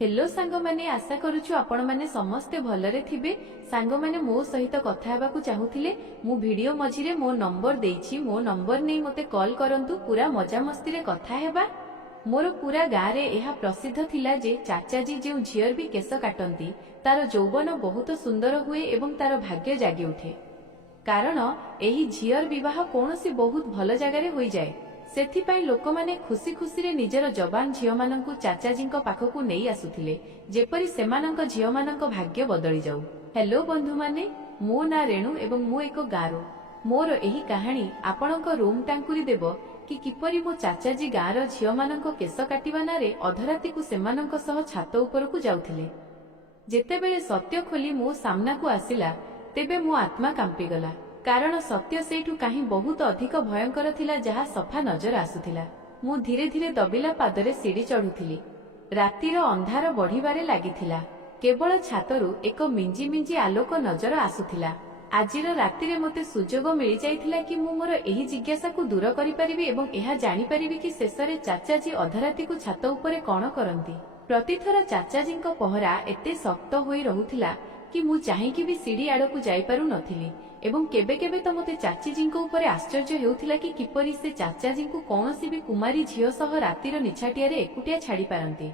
Hello सांग माने आशा करूछु आपण माने समस्ते भलरे थिबे। सांग माने मो सहित कथा हेबाकू चाहूथिले मु वीडियो मझिरे मो नंबर देइछि, मो नंबर नै मते कॉल करंतु, पूरा मजा मस्ती रे कथा हेबा। मोर पूरा गाँ रे एहा प्रसिद्ध थिला जे चाचाजी जे झियर भी केस काटंती तार यौवन बहुत सुंदर हुए एवं तार भाग्य जागी उठे, कारण एही झियर विवाह कोनोसी बहुत भल जगार होई जाए। सेथिपाई लोकमाने खुशी खुशी रे निजर जवान झियो मानंकु चाचाजींको पाखकु नेई आसुथिले, जेपरि सेमानंक झियो मानंक भाग्य बदली जाऊ। हेलो बंधु माने, मो ना रेणु एवं मो एको गारो। मोर एही कहानी आपणक रूम टांकुरी देबो कि किपरि मो चाचाजी गाँर झियो मानंक केस काटिबा नारे अधराती को सेमानंक सह छात उपरकु जाउथिले। जेतेबेले सत्य खोली मो सामनाकु आसिला तेबे मो आत्मा कांपी गला, कारण सत्य सेठू कहीं बहुत अधिक भयंकर थिला, जहा सफा नजर आसुथिला। मु धीरे धीरे दबिला पादरे सीढ़ी चढ़ुथिली। रातिर अंधार बढ़िबारे लागिथिला। केवल छातरू एक मिंजी मिंजी आलोक नजर आसुथिला। आजिर रातिरे मते सुजोग मिली जाइथिला कि मु मोर एही जिज्ञासा को दूर करि परिबि एवं एहा जानि परिबि कि शेषरे चाचाजी अधराती को छात उपरे कोन करंती। प्रतिथर चाचाजींको पहरा एते शक्त होई रहुथिला कि मु चाहिकी भी सीढ़ी आड़कू जाई पारु नथिली, एवं केबे केबे तो मते चाचीजींको उपरे आश्चर्य हेउथिला कि किपरि से चाचाजींको कोनोसी भी कुमारी झियो सह रातिर निछाटियारे एकुटिया छाड़ी पारंती।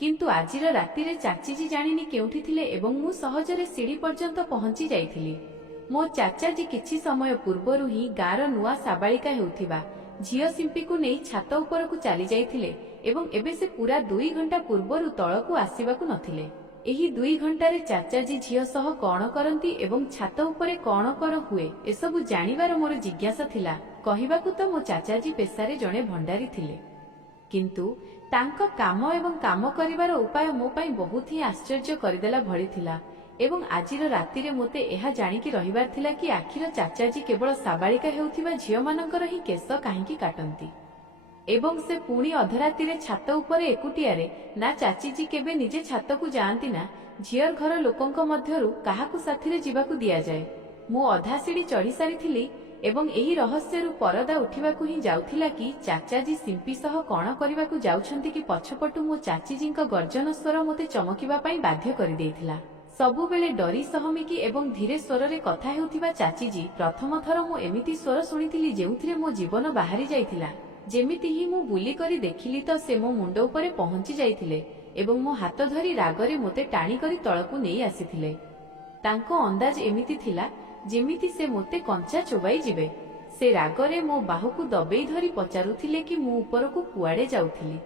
किंतु आजिर रातिरे चाचीजी जानिनी केउठी थिले एवं मु सहजरे सीढ़ी पर्यंत पहुंची जाइथिली। मो चाचाजी किछि समय पूर्वरु ही गाँर नुआ साबालिका हेउथिबा झियो सिंपीकु नेई छात उपरकु चली जाइथिले एवं एबे से पूरा 2 घंटा पूर्वरु तळकु आसीबाकु नथिले। एही 2 घंटारे चाचाजी झियो सह कौन करंती एवं छात उपरे कौन कर हुए एसबु जानिबार मोर जिज्ञासा थिला। कहिबाकु तो मो चाचाजी पेशारे जणे भंडारी थिले, किंतु तांको काम एवं काम करिवार उपाय मो पई बहुत ही आश्चर्य करदेला भଳି थिला। एवं आजिर रातिरे मोते एहा जानिकी रहिबार थिला कि आखिर चाचाजी केवल साबालिका हेउथिबा झियो मानकर ही केस काहेकि काटंती एवं से पुणी अधरातिरे छात उपरे एकुटियारे। ना चाचीजी केबे निजे छात को जाआंती ना झियर घर लोकंक मध्यरु काहाकु साथिरे जीवाकु दिया जाए। मु अधा सीढ़ी चढ़ी सारिथिली एवं एही रहस्यरु परदा उठिबाकु ही जाउथिला कि चाचाजी सिंपी सह कोन करिबाकु जाउछंती कि पछपटु मो चाचीजींक गर्जन स्वर मोते चमकिबा पई बाध्य करि देइथिला। सबुबेले डरी सहमिकी एवं धीरे स्वर रे कथा हेउथिबा चाचीजी प्रथम थर मु एमिति स्वर सुनिथिली जेउथिरे मो जीवन बाहरी जाइथिला। जेमिति ही मु बुली करी देखिली तो से मो मुंड उपरे पहुंची जाइथिले एवं मो हाथ धरी रागरे मोते टाणी करी तळकु नेई आसीथिले। तांको अंदाज एमिति थिला जेमिति से मोते कंचा चोबाई जिवे। से रागरे मो बाहुकु दबेई धरी पचारुथिले कि मु उपरकु कुआडे जाउथिली।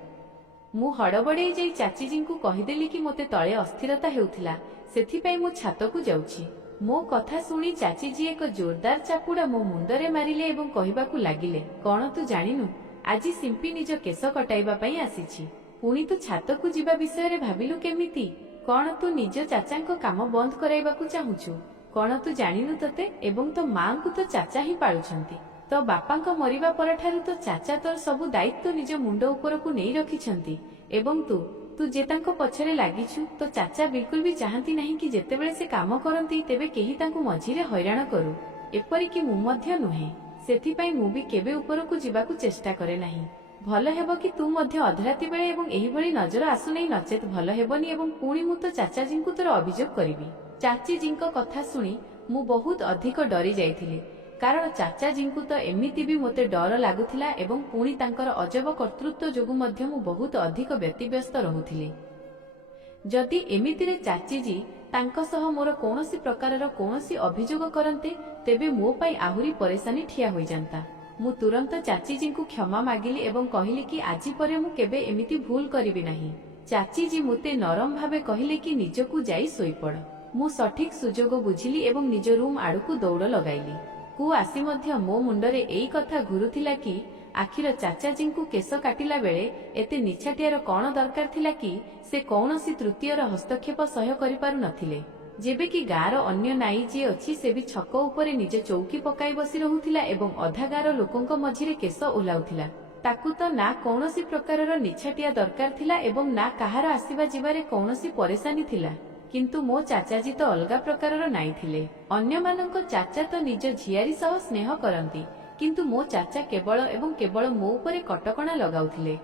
मु हड़बड़े जाई चाचीजींकु कहिदेली कि मोते तळे अस्थिरता हेउथिला, सेथिपाई मु छातकु जाउछि। मो कथा सुनी चाचीजी एक जोरदार चापुड़ा मो मुंडरे मारिले एवं कहिबाकु लागिले, कोन तू जानिनु आजी सिंपी निज केस कटाइबा पई आसीछि, पुणी तू छातकु जिबा विषय रे भाबिलु केमिति? कोन तू निज चाचांको काम बंद कराइबाकु चाहुछु? कोन तू जानिनु तते एवं तो मांकु तो चाचा ही पाळुछंती। तो बापांको मरिबा परठारु तो चाचा तोर सबु दायित्व निज मुंड उपरकु नेई रखिछंती एवं तू जे तांको पछरे लागिछु तो चाचा बिल्कुल भी चाहंती नहीं कि जेतेबेले से काम करंती तेबे केही तांको मझिरे हैरान करू, एपरि कि मु मध्य नुहे। सेथिपाई मु भी केबे उपरकु जिबाकु चेष्टा करे नाही। भल हेबो कि तू मध्य अधराती बेले एवं एही भଳି नजर आसु नहीं, नचेत भल हेबनी एवं पुणी मु तो चाचाजींकु तोर अभियोग करिबी। चाचीजींको कथा सुनी मु बहुत अधिक डरी जाइथिली, कारण चाचाजींकु तो एमिति भी मोते डर लागुथिला एवं पुणी तांकर अजब कर्तृत्व जोगु मध्य मु बहुत अधिक व्यतिव्यस्त रहुथिली। जदि एमितिरे चाचीजी तांको सह मोर कोनोसी प्रकारर कोनोसी अभियोग करन्ते तेबे मो पई आहुरी परेशानी ठिया होई जानता। मु तुरंत चाचीजींकु क्षमा मागिली एवं कहिली कि आजी परे मु केबे एमिति भूल करिबि नाही। चाचीजी मोते नरम भावे कहिले कि निजकु जाई सोईपड़। मु सठिक सुजोग बुझिली एवं निज रूम आड़कु दौड़ लगाइली। कु आसी मध्य मो मुंडरे एई कथा घुरुथिला कि आखिर चाचाजींकु केस काटिला बेले एते निछाटियार कौन दरकार थिला कि से कौनसी तृतीयर हस्तक्षेप सह्य करि पारु नथिले। जेबे कि गाँर अन्य नाई जे अछि से भी छक उपरे निजे चौकी पकाई बसी रहुथिला एवं अधा गाँर लोकंक मझिरे केस ओलाउथिला। ताकु तो ना कौनसी प्रकारर निछाटिया दरकार थिला एवं ना काहार आसीबा जिबारे कौनसी परेशानी थिला। किंतु मो चाचाजी तो अलगा प्रकारर नाई थिले। अन्य मानक चाचा तो निज झियारी सह स्नेह करंती, किंतु मो चाचा केवल एवं केवल मो उपरे कटकणा लगाउथिले।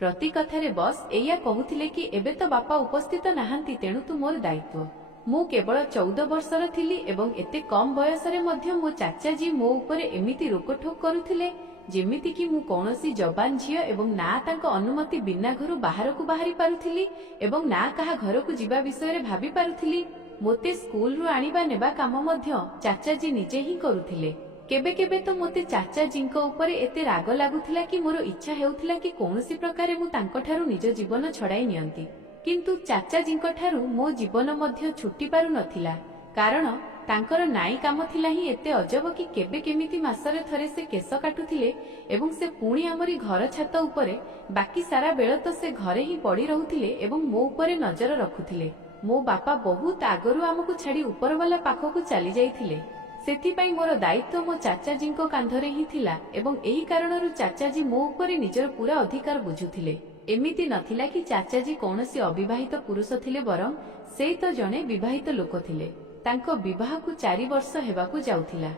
प्रति कथारे बस एया कहूथिले कि एबे तो बापा उपस्थित नाहांती तेणु तू मोर दायित्व। मु केवल 14 वर्षर थिली एवं एते कम बयसरे मध्य मो चाचाजी मो उपरे एमिति रोकठोक करुथिले जेमिति कि मु कौनसी जबान झियो एवं ना तांको अनुमति बिना घरु बाहरकु बाहरी पारुथिली एवं ना कहा घरकु जिबा विषय भाबी पारुथिली। मोते स्कूल रु आनिबा नेबा काम मध्य चाचाजी निजे ही करुथिले। केबे केबे तो मोते चाचाजींको उपरे एते राग लागुथिला कि मोर इच्छा हेउथिला कि कौनसी प्रकारे मु तांको ठारु निज जीवन छड़ाई नियंती, किंतु चाचाजींको ठारु मो जीवन मध्य छुटी पारु नथिला। कारण तांकर नाई काम थिला ही एते अजब कि केबे केमिति मासरे थरे से केस काटुथिले एवं से पुणी आमरी घर छात उपरे बाकी सारा बेल तो से घरे ही पड़ी रहुथिले एवं मो उपरे नजर रखुथिले। मो बापा बहुत आगरु आमको छाड़ी ऊपर वाला पाखकु चली जाइथिले। सेथिपाई मोर दायित्व मो चाचाजींको कांधरे ही थिला एवं एही कारणरु चाचाजी मो उपरे निजर पूरा अधिकार बुझुथिले। एमिति नथिला कि चाचाजी कौनसी अविवाहित पुरुष थिले, बरं से तो जणे विवाहित लोक थिले। तांको विवाह को 4 वर्ष हेबाकु जाउथिला।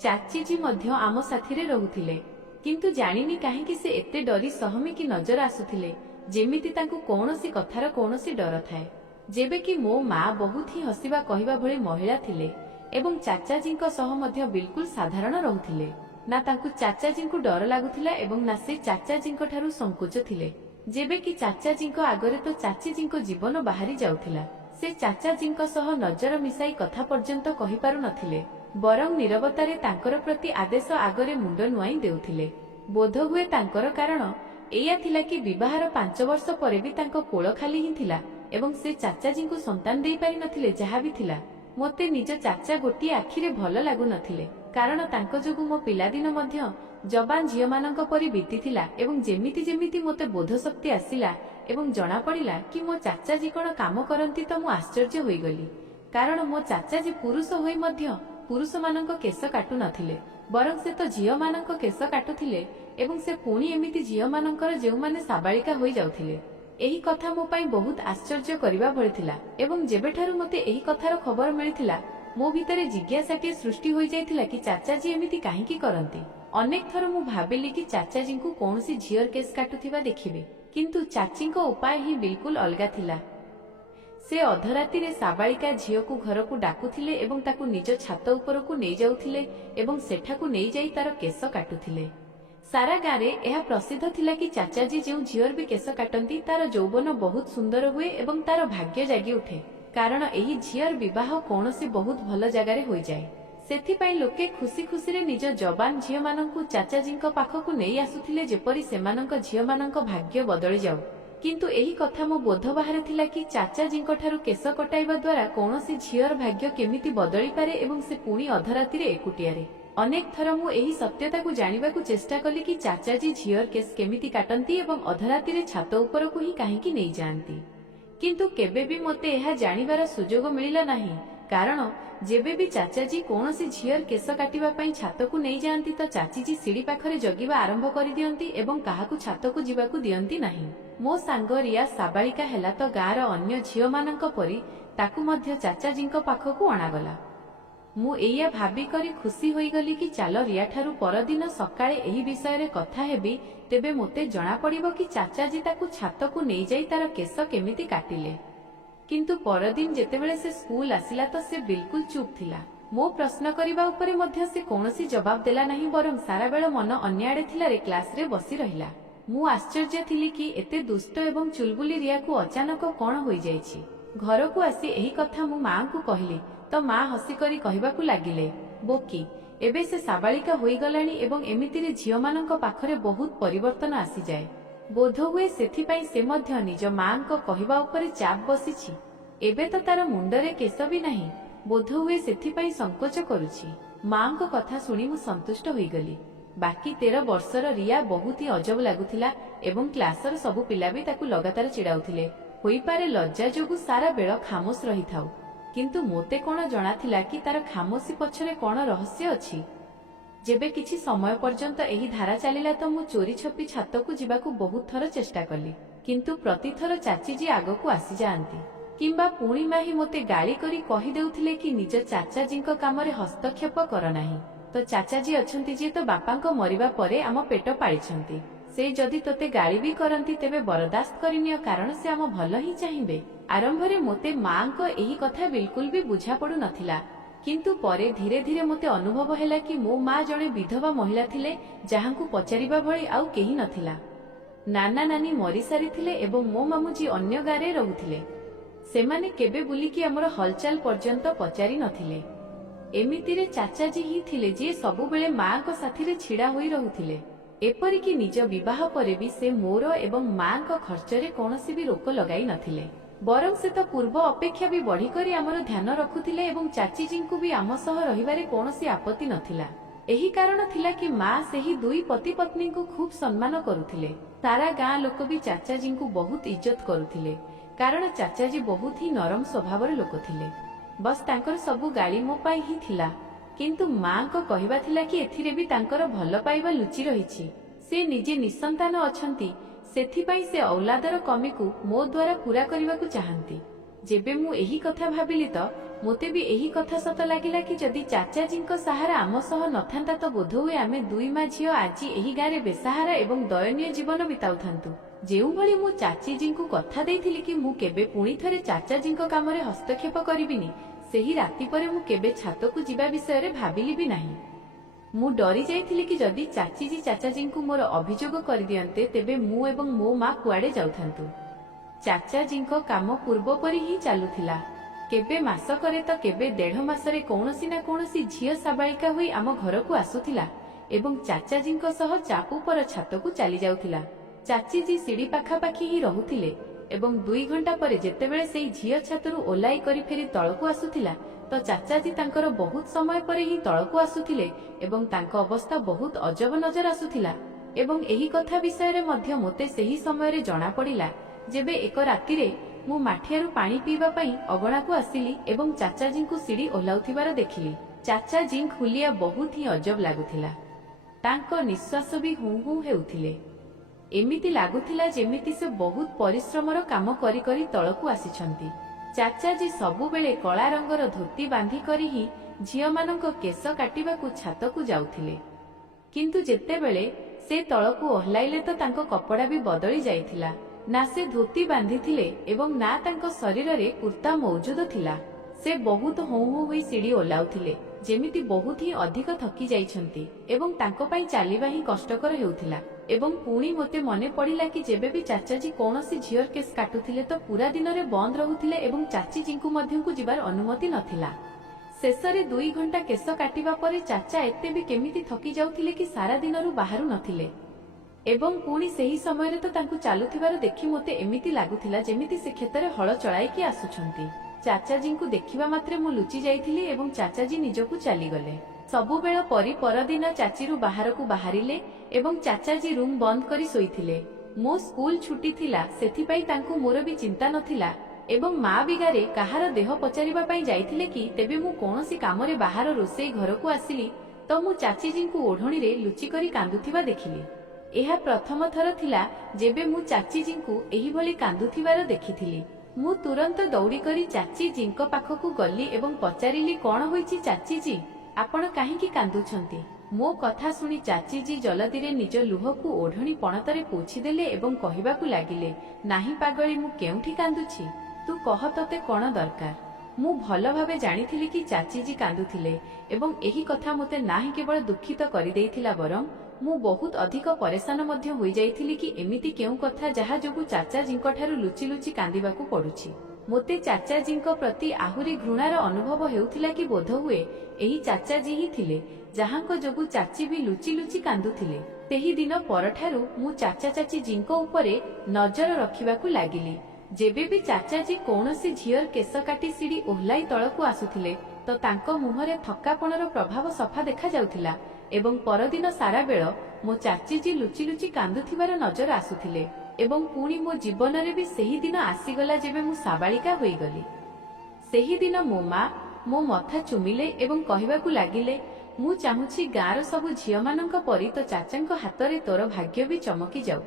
चाचीजी मध्य आम साथीरे रहुथिले, किंतु जानिनी काहेकि से एते डरी सहमी कि नजर आसुथिले जेमिति तांको कौनसी कथार कौनसी डर थाए। जेबे कि मो माँ बहुत ही हसिबा कहिबा भली महिला थिले एवं चाचाजींको सह मध्य बिल्कुल साधारण रहुथिले। ना तांको चाचाजींको डर लागुथिला एवं ना से चाचाजींको ठारु संकोच थिले। जेबे कि चाचाजींको आगरे तो चाचीजींको जीवन बाहरी जाउथिला, से चाचाजींको सह नजर मिसाई कथा पर्यंत कहि पारु नथिले, बरं नीरवतारे तांकर प्रति आदेश आगरे मुंड नुआई देउथिले। बोध हुए तांकर कारण एया थिला कि विवाहर 5 वर्ष परे भी तांको कोळ खाली ही थिला एवं से चाचाजींको संतान देई पारि नथिले। जहा भी थिला मोते निज चाचा गोटी आखिरे भल लागु नथिले, कारण तांको जोगु मो पिलादिन मध्य जबान झियो मानंक परि बीतीथिला एवं जेमिति जेमिति मोते बोध शक्ति आसिला एवं जना पड़िला कि मो चाचाजी कोन काम करंती तो मु आश्चर्य होई गली। कारण मो चाचाजी पुरुष होई मध्य पुरुष मानंक केस काटु नथिले, बरं से तो झियो मानंक केस काटुथिले एवं से पुणी एमिति झियो मानंकर जेउ माने साबालिका होई जाउथिले। एही कथा मो पाई बहुत आश्चर्य करिबा भଳି थिला एवं जेबेठारु मते एही कथार खबर मिलिथिला मो भितरे जिज्ञासाटी सृष्टि होई जाइथिला कि चाचाजी एमिति काहेकि करंती। अनेक थर मु भाबिली कि चाचाजींकु कौनसी झियर केस काटुथिबा देखिबे, किंतु चाचींको उपाय ही बिल्कुल अलगा थिला। से अधराती रे साबालिका झियकु घरकु डाकुथिले एवं ताकु निज छात उपरकु नै जाउथिले एवं सेठाकु नै जाई तार केस काटुथिले। सारा गाँव रे यह प्रसिद्ध थिला कि चाचाजी जो झियर भी केस काटंती तार यौवन बहुत सुंदर हुए एवं तार भाग्य जागी उठे, कारण एही झियर विवाह कौनसी बहुत भल जगार हो जाए। सेथिपाई लोके खुशी खुशी रे निज जबान झियो मानंकु चाचाजींको पाखकु नै आसुथिले जेपरि सेमानंक झियो मानंक भाग्य बदली जाऊ। किंतु एही कथा मो बोध बाहर थिला कि चाचाजींको ठारु केस कटाइबा द्वारा कौनसी झियर भाग्य केमिति बदली पारे एवं से पुणी अधराती रे एकुटियारे। अनेक थर मु एही सत्यता को जानिबा को चेष्टा कली कि चाचाजी झियर केस केमिति काटंती एवं अधराती रे छात उपरकु ही काहेकि नै जांती, किंतु केबे भी मते एहा जानिबार सुजोग मिलिला नाही। कारण जेबे भी चाचाजी कौनसी झियर केस काटिबा पई छातकु नै जांती तो चाचीजी सीढ़ी पाखरे जगिबा आरंभ करि दियंती एवं काहाकु छातकु जिबाकु दियंती नाही। मो सांग रिया साबालिका हेला तो गाँर अन्य झियो मानंक परि ताकु मध्य चाचाजींको पाखकु अणागला। मु एया भाबी करी खुशी होई गली कि चाल रिया ठारु परदिन सकाळे एही विषय रे कथा हेबी, तेबे मोते जणा पड़िबो कि चाचाजी ताकु छातकु नै जाई तार केस केमिति काटिले। किंतु परदिन जेतेबेले से स्कूल आसिला तो से बिल्कुल चुप थिला। मो प्रश्न करिबा उपरे मध्य से कौनसी जवाब देला नाही, बरं सारा बेल मन अन्य आड़े थिला रे क्लास रे बसी रहिला। मु आश्चर्य थिली कि एते दुष्ट एवं चुलबुली रिया को अचानक कोन होई जाईछि। घर को आसी एही कथा मु मां को कहली तो मां हसी करी कहिबाकू लागिले, बोकी एबे से साबालिका होई गलानी एवं एमिति रे झियो मानंक पाखरे बहुत परिवर्तन आसी जाए। बोध हुए सेथिपाई से मध्य निज मां को कहिबा उपरे चाप बसिछि। एबे तो तार मुंडरे केस भी नाही, बोध हुए सेथिपाई संकोच करुछि। मां को कथा सुनी मु संतुष्ट होई गली। बाकी 13 वर्षर रिया बहुत ही अजब लागुथिला एवं क्लासर सबु पिला भी ताकू लगातार चिड़ाउथिले। होई पारे लज्जा जोगु सारा बेल खामोश रही थाउ, किंतु मोते कोन जणा थिला कि तार खामोशी पछरे कोन रहस्य अछि। जेबे किछि समय पर्यंत एही धारा चलिला तो मु चोरी छपी छातकु जिबाकू बहुत थर चेष्टा कली, किंतु प्रतिथर चाचीजी आगकू आसी जाआंती किंबा पुणी माही मोते गाली करी कहि देउथिले कि निज चाचाजींको कामरे हस्तक्षेप कर नाही। तो चाचाजी अछंती जे तो बापांको मरिबा परे आम पेट पाळिछंती, ସେ ଯଦି ତୋତେ ଗାଳି ବି କରନ୍ତି ତେବେ ବରଦାସ୍ତ କରିନିଅ, କାରଣ ସେ ଆମ ଭଲ ହିଁ ଚାହିଁବେ। ଆରମ୍ଭରେ ମୋତେ ମାଙ୍କ ଏହି କଥା ବିଲକୁଲ ବି ବୁଝା ପଡୁ ନଥିଲା, କିନ୍ତୁ ପରେ ଧୀରେ ଧୀରେ ମୋତେ ଅନୁଭବ ହେଲା କି ମୋ ମା ଜଣେ ବିଧବା ମହିଳା ଥିଲେ, ଯାହାଙ୍କୁ ପଚାରିବା ଭଳି ଆଉ କେହି ନଥିଲା। ନାନା ନାନୀ ମରିସାରିଥିଲେ ଏବଂ ମୋ ମାମୁଁଜୀ ଅନ୍ୟ ଗାଁରେ ରହୁଥିଲେ। ସେମାନେ କେବେ ବୁଲିକି ଆମର ହଲଚାଲ ପର୍ଯ୍ୟନ୍ତ ପଚାରି ନଥିଲେ। ଏମିତିରେ ଚାଚାଜୀ ହିଁ ଥିଲେ ଯିଏ ସବୁବେଳେ ମାଙ୍କ ସାଥିରେ ଛିଡା ହୋଇ ରହୁଥିଲେ। ଏପରିକି ନିଜ ବିବାହ ପରେ ବି ସେ ମୋର ଏବଂ ମାଙ୍କ ଖର୍ଚ୍ଚରେ କୌଣସି ବି ରୋକ ଲଗାଇ ନଥିଲେ। ବରଂ ସେ ତ ପୂର୍ବ ଅପେକ୍ଷା ବି ବଢିକରି ଆମର ଧ୍ୟାନ ରଖୁଥିଲେ ଏବଂ ଚାଚିଜୀଙ୍କୁ ବି ଆମ ସହ ରହିବାରେ କୌଣସି ଆପତ୍ତି ନଥିଲା। ଏହି କାରଣ ଥିଲା କି ମା ସେହି ଦୁଇ ପତି ପତ୍ନୀଙ୍କୁ ଖୁବ୍ ସମ୍ମାନ କରୁଥିଲେ। ସାରା ଗାଁ ଲୋକ ବି ଚାଚାଜୀଙ୍କୁ ବହୁତ ଇଜ୍ଜତ କରୁଥିଲେ, କାରଣ ଚାଚାଜୀ ବହୁତ ହିଁ ନରମ ସ୍ୱଭାବର ଲୋକ ଥିଲେ। ବସ୍ ତାଙ୍କର ସବୁ ଗାଳି ମୋ ପାଇଁ ହିଁ ଥିଲା, କିନ୍ତୁ ମାଙ୍କ କହିବା ଥିଲା କି ଏଥିରେ ବି ତାଙ୍କର ଭଲ ପାଇବା ଲୁଚି ରହିଛି। ସେ ନିଜେ ନିଃସନ୍ତାନ ଅଛନ୍ତି, ସେଥିପାଇଁ ସେ ଔଲାଦର କମିକୁ ମୋ ଦ୍ୱାରା ପୂରା କରିବାକୁ ଚାହାନ୍ତି। ଯେବେ ମୁଁ ଏହି କଥା ଭାବିଲି ତ ମୋତେ ବି ଏହି କଥା ସତ ଲାଗିଲା କି ଯଦି ଚାଚାଜୀଙ୍କ ସାହାରା ଆମ ସହ ନଥାନ୍ତା ତ ବୋଧହୁଏ ଆମେ ଦୁଇ ମା ଝିଅ ଆଜି ଏହି ଗାଁରେ ବେସାହାରା ଏବଂ ଦୟନୀୟ ଜୀବନ ବିତାଉଥାନ୍ତୁ। ଯେଉଁଭଳି ମୁଁ ଚାଚିଜୀଙ୍କୁ କଥା ଦେଇଥିଲି କି ମୁଁ କେବେ ପୁଣି ଥରେ ଚାଚାଜୀଙ୍କ କାମରେ ହସ୍ତକ୍ଷେପ କରିବିନି, ସେହି ରାତି ପରେ ମୁଁ କେବେ ଛାତକୁ ଯିବା ବିଷୟରେ ଭାବିଲି ବି ନାହିଁ। ମୁଁ ଡରି ଯାଇଥିଲି କି ଯଦି ଚାଚିଜୀ ଚାଚାଜୀଙ୍କୁ ମୋର ଅଭିଯୋଗ କରିଦିଅନ୍ତେ ତେବେ ମୁଁ ଏବଂ ମୋ ମା କୁଆଡେ ଯାଉଥାନ୍ତୁ। ଚାଚାଜୀଙ୍କ କାମ ପୂର୍ବ ପରି ହିଁ ଚାଲୁଥିଲା। କେବେ ମାସକରେ ତ କେବେ 1.5 ମାସରେ କୌଣସି ନା କୌଣସି ଝିଅ ସାବାଳିକା ହୋଇ ଆମ ଘରକୁ ଆସୁଥିଲା ଏବଂ ଚାଚାଜୀଙ୍କ ସହ ଚାପୁପର ଛାତକୁ ଚାଲି ଯାଉଥିଲା। ଚାଚିଜୀ ସିଡ଼ି ପାଖାପାଖି ହିଁ ରହୁଥିଲେ ଏବଂ 2 ଘଣ୍ଟା ପରେ ଯେତେବେଳେ ସେହି ଝିଅ ଛାତରୁ ଓହ୍ଲାଇ କରି ଫେରି ତଳକୁ ଆସୁଥିଲା ତ ଚାଚାଜୀ ତାଙ୍କର ବହୁତ ସମୟ ପରେ ହିଁ ତଳକୁ ଆସୁଥିଲେ ଏବଂ ତାଙ୍କ ଅବସ୍ଥା ବହୁତ ଅଜବ ନଜର ଆସୁଥିଲା। ଏବଂ ଏହି କଥା ବିଷୟରେ ମଧ୍ୟ ମୋତେ ସେହି ସମୟରେ ଜଣାପଡ଼ିଲା ଯେବେ ଏକ ରାତିରେ ମୁଁ ମାଠିଆରୁ ପାଣି ପିଇବା ପାଇଁ ଅଗଣାକୁ ଆସିଲି ଏବଂ ଚାଚାଜୀଙ୍କୁ ସିଡ଼ି ଓହ୍ଲାଉଥିବାର ଦେଖିଲି। ଚାଚାଜୀଙ୍କ ହୁଲିଆ ବହୁତ ହିଁ ଅଜବ ଲାଗୁଥିଲା। ତାଙ୍କ ନିଶ୍ୱାସ ବି ହୁଁ ହୁଁ ହେଉଥିଲେ। ଏମିତି ଲାଗୁଥିଲା ଯେମିତି ସେ ବହୁତ ପରିଶ୍ରମର କାମ କରି କରି ତଳକୁ ଆସିଛନ୍ତି। ଚାଚାଜୀ ସବୁବେଳେ କଳା ରଙ୍ଗର ଧୋତି ବାନ୍ଧି କରି ହିଁ ଝିଅମାନଙ୍କ କେଶ କାଟିବାକୁ ଛାତକୁ ଯାଉଥିଲେ, କିନ୍ତୁ ଯେତେବେଳେ ସେ ତଳକୁ ଓହ୍ଲାଇଲେ ତ ତାଙ୍କ କପଡ଼ା ବି ବଦଳି ଯାଇଥିଲା। ନା ସେ ଧୋତି ବାନ୍ଧିଥିଲେ ଏବଂ ନା ତାଙ୍କ ଶରୀରରେ କୁର୍ତ୍ତା ମୌଜୁଦ ଥିଲା। ସେ ବହୁତ ହୋଁ ହୋଁ ହୋଇ ସିଡ଼ି ଓହ୍ଲାଉଥିଲେ, ଯେମିତି ବହୁତ ହିଁ ଅଧିକ ଥକି ଯାଇଛନ୍ତି ଏବଂ ତାଙ୍କ ପାଇଁ ଚାଲିବା ହିଁ କଷ୍ଟକର ହେଉଥିଲା। ଏବଂ ପୁଣି ମୋତେ ମନେ ପଡ଼ିଲା କି ଯେବେ ବି ଚାଚାଜୀ କୌଣସି ଝିଅର କେସ୍ କାଟୁଥିଲେ ତ ପୁରା ଦିନରେ ବନ୍ଦ ରହୁଥିଲେ ଏବଂ ଚାଚିଜୀଙ୍କୁ ମଧ୍ୟକୁ ଯିବାର ଅନୁମତି ନଥିଲା। ଶେଷରେ 2 ଘଣ୍ଟା କେଶ କାଟିବା ପରେ ଚାଚା ଏତେ ବି କେମିତି ଥକି ଯାଉଥିଲେ କି ସାରା ଦିନରୁ ବାହାରୁ ନଥିଲେ ଏବଂ ପୁଣି ସେହି ସମୟରେ ତ ତାଙ୍କୁ ଚାଲୁଥିବାର ଦେଖି ମୋତେ ଏମିତି ଲାଗୁଥିଲା ଯେମିତି ସେ କ୍ଷେତରେ ହଳ ଚଳାଇକି ଆସୁଛନ୍ତି। ଚାଚାଜୀଙ୍କୁ ଦେଖିବା ମାତ୍ରେ ମୁଁ ଲୁଚି ଯାଇଥିଲି ଏବଂ ଚାଚାଜୀ ନିଜକୁ ଚାଲିଗଲେ। ସବୁବେଳ ପରି ପରଦିନ ଚାଚିରୁ ବାହାରକୁ ବାହାରିଲେ ଏବଂ ଚାଚାଜୀ ରୁମ୍ ବନ୍ଦ କରି ଶୋଇଥିଲେ। ମୋ ସ୍କୁଲ ଛୁଟି ଥିଲା, ସେଥିପାଇଁ ତାଙ୍କୁ ମୋର ବି ଚିନ୍ତା ନଥିଲା ଏବଂ ମା ବିଗାରେ କାହାର ଦେହ ପଚାରିବା ପାଇଁ ଯାଇଥିଲେ କି ତେବେ ମୁଁ କୌଣସି କାମରେ ବାହାର ରୋଷେଇ ଘରକୁ ଆସିଲି ତ ମୁଁ ଚାଚିଜୀଙ୍କୁ ଓଢ଼ଣୀରେ ଲୁଚିକରି କାନ୍ଦୁଥିବା ଦେଖିଲି। ଏହା ପ୍ରଥମ ଥର ଥିଲା ଯେବେ ମୁଁ ଚାଚିଜୀଙ୍କୁ ଏହିଭଳି କାନ୍ଦୁଥିବାର ଦେଖିଥିଲି। ମୁଁ ତୁରନ୍ତ ଦୌଡ଼ିକରି ଚାଚିଜୀଙ୍କ ପାଖକୁ ଗଲି ଏବଂ ପଚାରିଲି, କ'ଣ ହୋଇଛି ଚାଚିଜୀ, ଆପଣ କାହିଁକି କାନ୍ଦୁଛନ୍ତି? ମୋ କଥା ଶୁଣି ଚାଚିଜୀ ଜଲଦିରେ ନିଜ ଲୁହକୁ ଓଢ଼ଣୀ ପଣତରେ ପୋଛିଦେଲେ ଏବଂ କହିବାକୁ ଲାଗିଲେ, ନାହିଁ ପାଗଳି, ମୁଁ କେଉଁଠି କାନ୍ଦୁଛି? ତୁ କହ, ତୋତେ କ'ଣ ଦରକାର? ମୁଁ ଭଲ ଭାବେ ଜାଣିଥିଲି କି ଚାଚିଜୀ କାନ୍ଦୁଥିଲେ ଏବଂ ଏହି କଥା ମୋତେ ନାହିଁ କେବଳ ଦୁଃଖିତ କରିଦେଇଥିଲା, ବରଂ ମୁଁ ବହୁତ ଅଧିକ ପରେଶାନ ମଧ୍ୟ ହୋଇଯାଇଥିଲି କି ଏମିତି କେଉଁ କଥା ଯାହା ଯୋଗୁଁ ଚାଚାଜୀଙ୍କ ଠାରୁ ଲୁଚି ଲୁଚି କାନ୍ଦିବାକୁ ପଡୁଛି। ମୋତେ ଚାଚାଜୀଙ୍କ ପ୍ରତି ଆହୁରି ଘୃଣାର ଅନୁଭବ ହେଉଥିଲା କି ବୋଧହୁଏ ଏହି ଚାଚାଜୀ ହିଁ ଥିଲେ ଯାହାଙ୍କ ଯୋଗୁଁ ଚାଚୀ ବି ଲୁଚି ଲୁଚି କାନ୍ଦୁଥିଲେ। ସେହି ଦିନ ପରଠାରୁ ମୁଁ ଚାଚା ଚାଚିଜୀଙ୍କ ଉପରେ ନଜର ରଖିବାକୁ ଲାଗିଲି। ଯେବେ ବି ଚାଚାଜୀ କୌଣସି ଝିଅର କେଶ କାଟି ସିଡ଼ି ଓହ୍ଲାଇ ତଳକୁ ଆସୁଥିଲେ ତ ତାଙ୍କ ମୁହଁରେ ଥକାପଣର ପ୍ରଭାବ ସଫା ଦେଖାଯାଉଥିଲା ଏବଂ ପରଦିନ ସାରା ବେଳ ମୋ ଚାଚିଜୀ ଲୁଚି ଲୁଚି କାନ୍ଦୁଥିବାର ନଜର ଆସୁଥିଲେ। ଏବଂ ପୁଣି ମୋ ଜୀବନରେ ବି ସେହି ଦିନ ଆସିଗଲା ଯେବେ ମୁଁ ସାବାଳିକା ହୋଇଗଲି। ସେହିଦିନ ମୋ ମା ମୋ ମଥା ଚୁମିଲେ ଏବଂ କହିବାକୁ ଲାଗିଲେ, ମୁଁ ଚାହୁଁଛି ଗାଁର ସବୁ ଝିଅମାନଙ୍କ ପରି ତ ଚାଚାଙ୍କ ହାତରେ ତୋର ଭାଗ୍ୟ ବି ଚମକି ଯାଉ।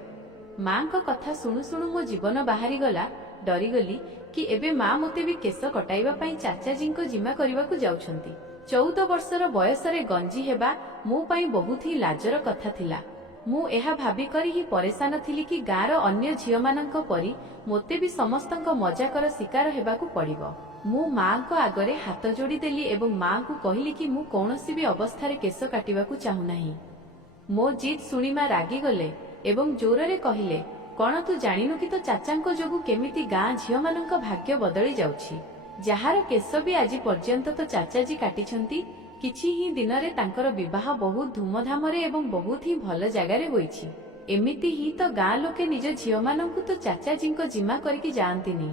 ମାଙ୍କ କଥା ଶୁଣୁ ଶୁଣୁ ମୋ ଜୀବନ ବାହାରିଗଲା। ଡରିଗଲି କି ଏବେ ମା ମୋତେ ବି କେଶ କଟାଇବା ପାଇଁ ଚାଚାଜୀଙ୍କ ଜିମା କରିବାକୁ ଯାଉଛନ୍ତି। 14 ବର୍ଷର ବୟସରେ ଗଞ୍ଜି ହେବା ମୋ ପାଇଁ ବହୁତ ହିଁ ଲାଜର କଥା ଥିଲା। ମୁଁ ଏହା ଭାବିକରି ହିଁ ପରେଶାନ ଥିଲି କି ଗାଁର ଅନ୍ୟ ଝିଅମାନଙ୍କ ପରି ମୋତେ ବି ସମସ୍ତଙ୍କ ମଜାକର ଶିକାର ହେବାକୁ ପଡ଼ିବ। ମୁଁ ମାଙ୍କ ଆଗରେ ହାତ ଯୋଡ଼ିଦେଲି ଏବଂ ମାଙ୍କୁ କହିଲି କି ମୁଁ କୌଣସି ବି ଅବସ୍ଥାରେ କେଶ କାଟିବାକୁ ଚାହୁଁନାହିଁ। ମୋ ଜିଦ୍ ଶୁଣି ମା ରାଗିଗଲେ ଏବଂ ଜୋରରେ କହିଲେ, କଣ ତୁ ଜାଣିନୁ କି ତୋ ଚାଚାଙ୍କ ଯୋଗୁଁ କେମିତି ଗାଁ ଝିଅମାନଙ୍କ ଭାଗ୍ୟ ବଦଳି ଯାଉଛି? ଯାହାର କେଶ ବି ଆଜି ପର୍ଯ୍ୟନ୍ତ ତୋ ଚାଚାଜୀ କାଟିଛନ୍ତି, କିଛି ହିଁ ଦିନରେ ତାଙ୍କର ବିବାହ ବହୁତ ଧୁମଧାମରେ ଏବଂ ବହୁତ ହିଁ ଭଲ ଜାଗାରେ ହୋଇଛି। ଏମିତି ହିଁ ତ ଗାଁ ଲୋକେ ନିଜ ଝିଅମାନଙ୍କୁ ତୋ ଚାଚାଜୀଙ୍କ ଜିମା କରିକି ଯାଆନ୍ତିନି।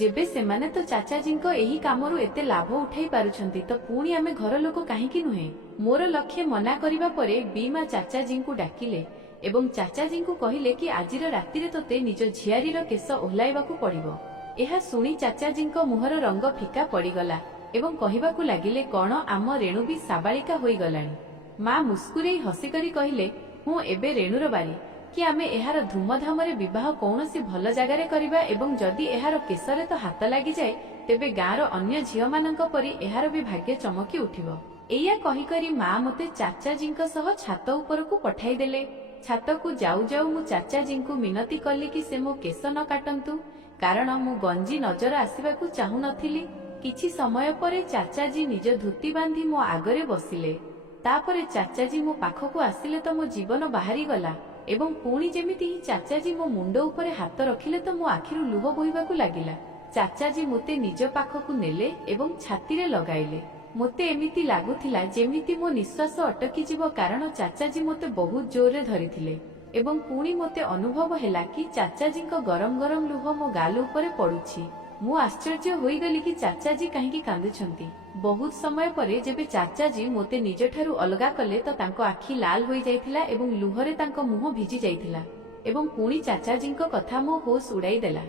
ଯେବେ ସେମାନେ ତୋ ଚାଚାଜୀଙ୍କ ଏହି କାମରୁ ଏତେ ଲାଭ ଉଠାଇ ପାରୁଛନ୍ତି ତ ପୁଣି ଆମେ ଘର ଲୋକ କାହିଁକି ନୁହେଁ? ମୋର ଲକ୍ଷ୍ୟ ମନା କରିବା ପରେ ବି ମା ଚାଚାଜୀଙ୍କୁ ଡାକିଲେ ଏବଂ ଚାଚାଜୀଙ୍କୁ କହିଲେ କି ଆଜିର ରାତିରେ ତୋତେ ନିଜ ଝିଆରୀର କେଶ ଓହ୍ଲାଇବାକୁ ପଡ଼ିବ। ଏହା ଶୁଣି ଚାଚାଜୀଙ୍କ ମୁହଁର ରଙ୍ଗ ଫିକା ପଡ଼ିଗଲା ଏବଂ କହିବାକୁ ଲାଗିଲେ, କଣ ଆମ ରେଣୁ ବି ସାବାଳିକା ହୋଇଗଲାଣି? ମା ମୁସ୍କୁରେଇ ହସିକରି କହିଲେ, ମୁଁ ଏବେ ରେଣୁର ବାରି କି ଆମେ ଏହାର ଧୁମଧାମରେ ବିବାହ କୌଣସି ଭଲ ଜାଗାରେ କରିବା ଏବଂ ଯଦି ଏହାର କେଶରେ ତ ହାତ ଲାଗିଯାଏ ତେବେ ଗାଁର ଅନ୍ୟ ଝିଅମାନଙ୍କ ପରି ଏହାର ବି ଭାଗ୍ୟ ଚମକି ଉଠିବ। ଏଇଆ କହିକରି ମା ମୋତେ ଚାଚାଜୀଙ୍କ ସହ ଛାତ ଉପରକୁ ପଠାଇଦେଲେ। ଛାତକୁ ଯାଉ ଯାଉ ମୁଁ ଚାଚାଜୀଙ୍କୁ ମିନତି କଲି କି ସେ ମୋ କେଶ ନ କାଟନ୍ତୁ, କାରଣ ମୁଁ ଗଞ୍ଜି ନଜର ଆସିବାକୁ ଚାହୁଁନଥିଲି। କିଛି ସମୟ ପରେ ଚାଚାଜୀ ନିଜ ଧୋତି ବାନ୍ଧି ମୋ ଆଗରେ ବସିଲେ। ତାପରେ ଚାଚାଜୀ ମୋ ପାଖକୁ ଆସିଲେ ତ ମୋ ଜୀବନ ବାହାରିଗଲା ଏବଂ ପୁଣି ଯେମିତି ହିଁ ଚାଚାଜୀ ମୋ ମୁଣ୍ଡ ଉପରେ ହାତ ରଖିଲେ ତ ମୋ ଆଖିରୁ ଲୁହ ବୋହିବାକୁ ଲାଗିଲା। ଚାଚାଜୀ ମୋତେ ନିଜ ପାଖକୁ ନେଲେ ଏବଂ ଛାତିରେ ଲଗାଇଲେ। ମୋତେ ଏମିତି ଲାଗୁଥିଲା ଯେମିତି ମୋ ନିଶ୍ୱାସ ଅଟକିଯିବ, କାରଣ ଚାଚାଜୀ ମୋତେ ବହୁତ ଜୋରରେ ଧରିଥିଲେ ଏବଂ ପୁଣି ମୋତେ ଅନୁଭବ ହେଲା କି ଚାଚାଜୀଙ୍କ ଗରମ ଗରମ ଲୁହ ମୋ ଗାଲ ଉପରେ ପଡୁଛି। ମୁଁ ଆଶ୍ଚର୍ଯ୍ୟ ହୋଇଗଲି କି ଚାଚାଜୀ କାହିଁକି କାନ୍ଦୁଛନ୍ତି। ବହୁତ ସମୟ ପରେ ଯେବେ ଚାଚାଜୀ ମୋତେ ନିଜଠାରୁ ଅଲଗା କଲେ ତ ତାଙ୍କ ଆଖି ଲାଲ ହୋଇଯାଇଥିଲା ଏବଂ ଲୁହରେ ତାଙ୍କ ମୁହଁ ଭିଜି ଯାଇଥିଲା ଏବଂ ପୁଣି ଚାଚାଜୀଙ୍କ କଥା ମୋ ହୋସ୍ ଉଡାଇଦେଲା।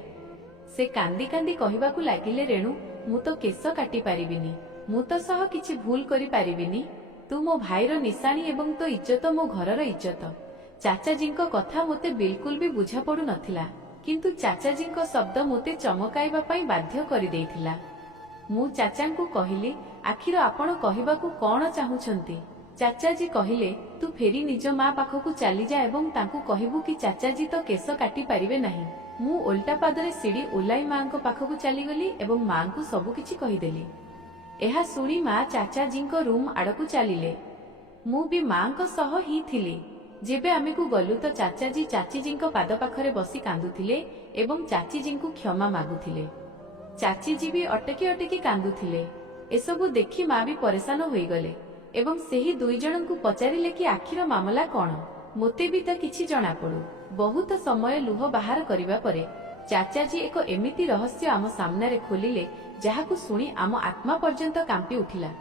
ସେ କାନ୍ଦି କାନ୍ଦି କହିବାକୁ ଲାଗିଲେ, ରେଣୁ, ମୁଁ ତ କେଶ କାଟି ପାରିବିନି, ମୁଁ ତ ସହ କିଛି ଭୁଲ କରିପାରିବିନି। ତୁ ମୋ ଭାଇର ନିଶାଣୀ ଏବଂ ତୋ ଇଜ୍ଜତ ମୋ ଘରର ଇଜ୍ଜତ। ଚାଚାଜୀଙ୍କ କଥା ମୋତେ ବିଲକୁଲ ବି ବୁଝା ପଡୁ ନଥିଲା, କିନ୍ତୁ ଚାଚାଜୀଙ୍କ ଶବ୍ଦ ମୋତେ ଚମକାଇବା ପାଇଁ ବାଧ୍ୟ କରିଦେଇଥିଲା। ମୁଁ ଚାଚାଙ୍କୁ କହିଲି, ଆଖିର ଆପଣ କହିବାକୁ କଣ ଚାହୁଁଛନ୍ତି? ଚାଚାଜୀ କହିଲେ, ତୁ ଫେରି ନିଜ ମା ପାଖକୁ ଚାଲିଯା ଏବଂ ତାଙ୍କୁ କହିବୁ କି ଚାଚାଜୀ ତ କେଶ କାଟି ପାରିବେ ନାହିଁ। ମୁଁ ଓଲଟା ପାଦରେ ସିଡ଼ି ଓହ୍ଲାଇ ମାଙ୍କ ପାଖକୁ ଚାଲିଗଲି ଏବଂ ମାଙ୍କୁ ସବୁକିଛି କହିଦେଲି। ଏହା ଶୁଣି ମା ଚାଚାଜୀଙ୍କ ରୁମ୍ ଆଡ଼କୁ ଚାଲିଲେ। ମୁଁ ବି ମାଙ୍କ ସହ ହିଁ ଥିଲି। ଯେବେ ଆମକୁ ଗଲୁ ତ ଚାଚାଜୀ ଚାଚିଜୀଙ୍କ ପାଦ ପାଖରେ ବସି କାନ୍ଦୁଥିଲେ ଏବଂ ଚାଚିଜୀଙ୍କୁ କ୍ଷମା ମାଗୁଥିଲେ। ଚାଚିଜୀ ବି ଅଟକି ଅଟକି କାନ୍ଦୁଥିଲେ। ଏସବୁ ଦେଖି ମା ବି ପରେଶାନ ହୋଇଗଲେ ଏବଂ ସେହି ଦୁଇ ଜଣଙ୍କୁ ପଚାରିଲେ କି ଆଖିର ମାମଲା କଣ? ମୋତେ ବି ତ କିଛି ଜଣାପଡୁ। ବହୁତ ସମୟ ଲୁହ ବାହାର କରିବା ପରେ ଚାଚାଜୀ ଏକ ଏମିତି ରହସ୍ୟ ଆମ ସାମ୍ନାରେ ଖୋଲିଲେ ଯାହାକୁ ଶୁଣି ଆମ ଆତ୍ମା ପର୍ଯ୍ୟନ୍ତ କାମ୍ପି ଉଠିଲା।